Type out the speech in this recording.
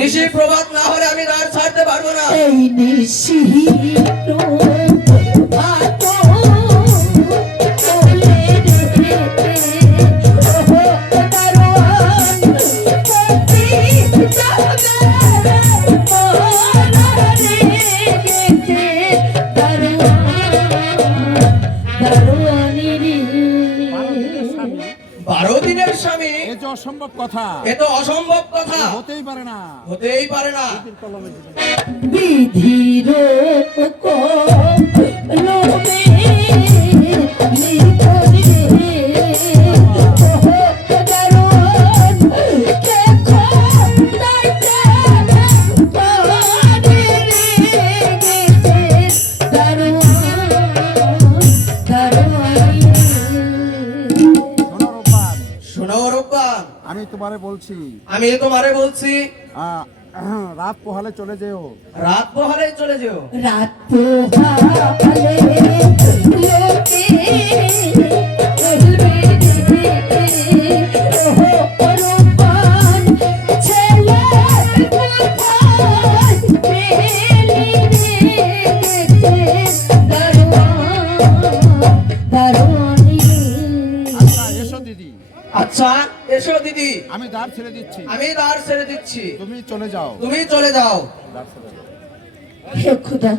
নিশি প্রভাত না হলে আমি দ্বার ছাড়তে পারবো না। এই নিশি অসম্ভব কথা, এ তো অসম্ভব কথা, হতেই পারে না, হতেই পারে না। বিধির আমি তোমারে বলছি, আমি তোমারে বলছি, রাত পোহালে চলে যেও, রাত পোহালে চলে যেও, রাত পোহালে লোকে আচ্ছা এসো দিদি, আমি দ্বার ছেড়ে দিচ্ছি, আমি দ্বার ছেড়ে দিচ্ছি, তুমি চলে যাও, তুমি চলে যাও। হে খোদা,